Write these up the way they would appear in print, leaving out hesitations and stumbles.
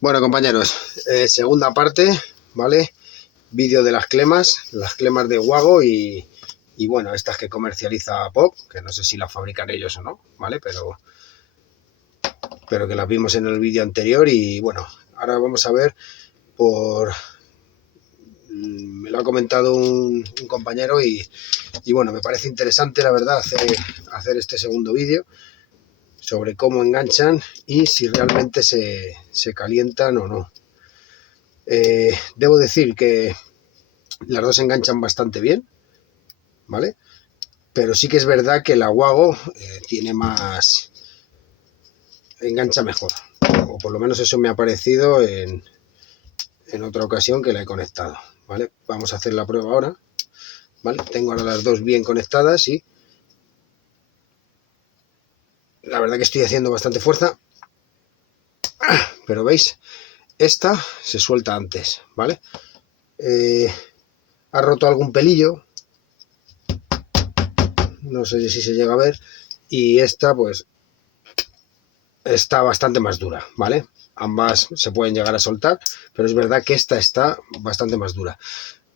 Bueno, compañeros, segunda parte, ¿vale? Vídeo de las clemas de Wago y bueno, estas que comercializa Pop, que no sé si las fabrican ellos o no, ¿vale? Pero que las vimos en el vídeo anterior y bueno, ahora vamos a ver me lo ha comentado un compañero y bueno, me parece interesante, la verdad, hacer este segundo vídeo sobre cómo enganchan y si realmente se calientan o no. Debo decir que las dos enganchan bastante bien, ¿vale? Pero sí que es verdad que la Wago tiene más... engancha mejor, o por lo menos eso me ha parecido en otra ocasión que la he conectado, ¿vale? Vamos a hacer la prueba ahora, ¿vale? Tengo ahora las dos bien conectadas y la verdad que estoy haciendo bastante fuerza, pero veis, esta se suelta antes, ¿vale? Ha roto algún pelillo, no sé si se llega a ver, y esta pues está bastante más dura, ¿vale? Ambas se pueden llegar a soltar, pero es verdad que esta está bastante más dura.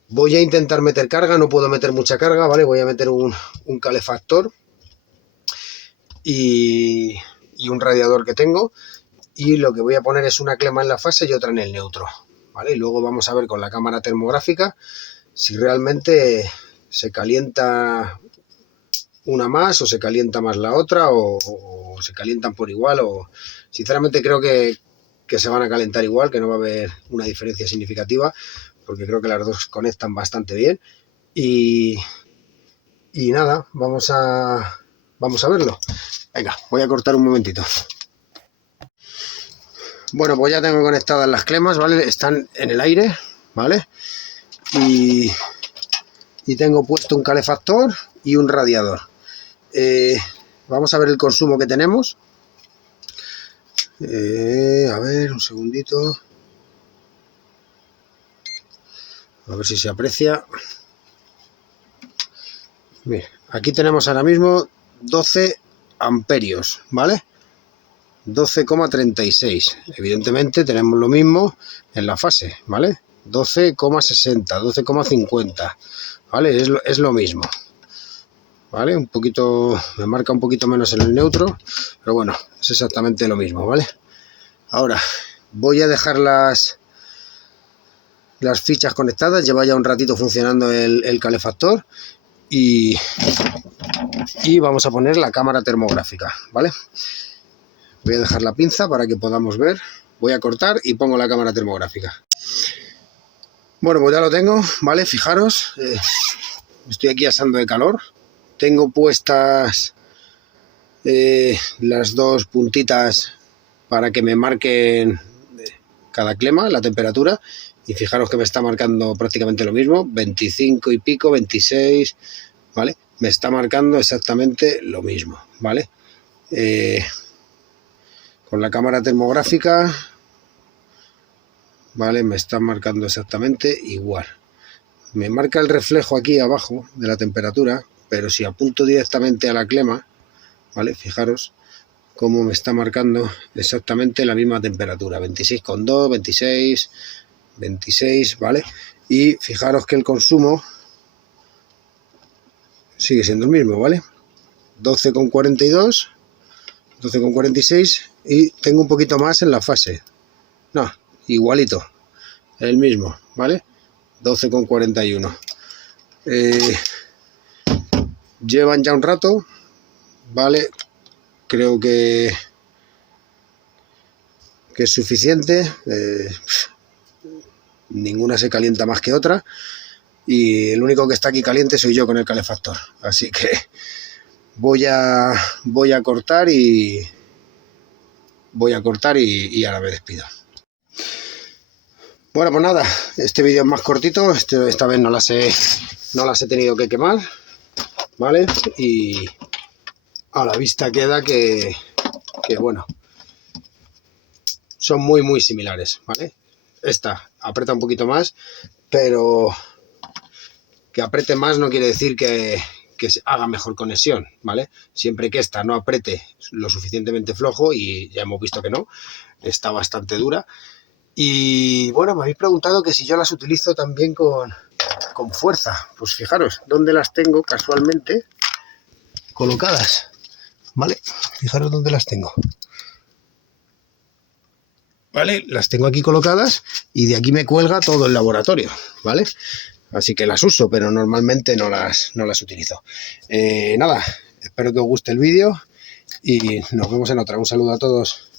Voy a intentar meter carga, no puedo meter mucha carga, ¿vale? Voy a meter un calefactor y un radiador que tengo, y lo que voy a poner es una clema en la fase y otra en el neutro, ¿vale? Y luego vamos a ver con la cámara termográfica si realmente se calienta una más o se calienta más la otra o se calientan por igual, o sinceramente creo que se van a calentar igual, que no va a haber una diferencia significativa porque creo que las dos conectan bastante bien y nada, vamos a verlo. Venga, voy a cortar un momentito. Bueno, pues ya tengo conectadas las clemas, ¿vale? Están en el aire, ¿vale? Y tengo puesto un calefactor y un radiador. Vamos a ver el consumo que tenemos. A ver, un segundito. A ver si se aprecia. Mira, aquí tenemos ahora mismo 12 amperios, ¿vale? 12,36. Evidentemente tenemos lo mismo en la fase, ¿vale? 12,60, 12,50, ¿vale? Es lo mismo, ¿vale? Un poquito, me marca un poquito menos en el neutro, pero bueno, es exactamente lo mismo, ¿vale? Ahora voy a dejar las fichas conectadas, lleva ya un ratito funcionando el calefactor y vamos a poner la cámara termográfica, ¿vale? Voy a dejar la pinza para que podamos ver, voy a cortar y pongo la cámara termográfica. Bueno, pues ya lo tengo, ¿vale? Fijaros, estoy aquí asando de calor, tengo puestas las dos puntitas para que me marquen cada clema, la temperatura, y fijaros que me está marcando prácticamente lo mismo, 25 y pico, 26, ¿vale? Me está marcando exactamente lo mismo, ¿vale? Con la cámara termográfica, ¿vale? Me está marcando exactamente igual. Me marca el reflejo aquí abajo de la temperatura, pero si apunto directamente a la clema, ¿vale? Fijaros cómo me está marcando exactamente la misma temperatura, 26,2, 26, 26, ¿vale? Y fijaros que el consumo sigue siendo el mismo, ¿vale? 12,42, 12,46 y tengo un poquito más en la fase. No, igualito, el mismo, ¿vale? 12,41. Llevan ya un rato, ¿vale? Creo que es suficiente. Ninguna se calienta más que otra y el único que está aquí caliente soy yo con el calefactor, así que voy a cortar y ahora me despido. Bueno, pues nada, este vídeo es más cortito, esta vez no las he tenido que quemar, ¿vale? Y a la vista queda que bueno, son muy similares, ¿vale? Esta aprieta un poquito más, pero que apriete más no quiere decir que que haga mejor conexión, ¿vale? Siempre que esta no apriete lo suficientemente flojo, y ya hemos visto que no, está bastante dura. Y bueno, me habéis preguntado que si yo las utilizo también con fuerza. Pues fijaros dónde las tengo casualmente colocadas, ¿vale? Fijaros dónde las tengo. ¿Vale? Las tengo aquí colocadas y de aquí me cuelga todo el laboratorio, ¿vale? Así que las uso, pero normalmente no las utilizo. Nada, espero que os guste el vídeo y nos vemos en otra. Un saludo a todos.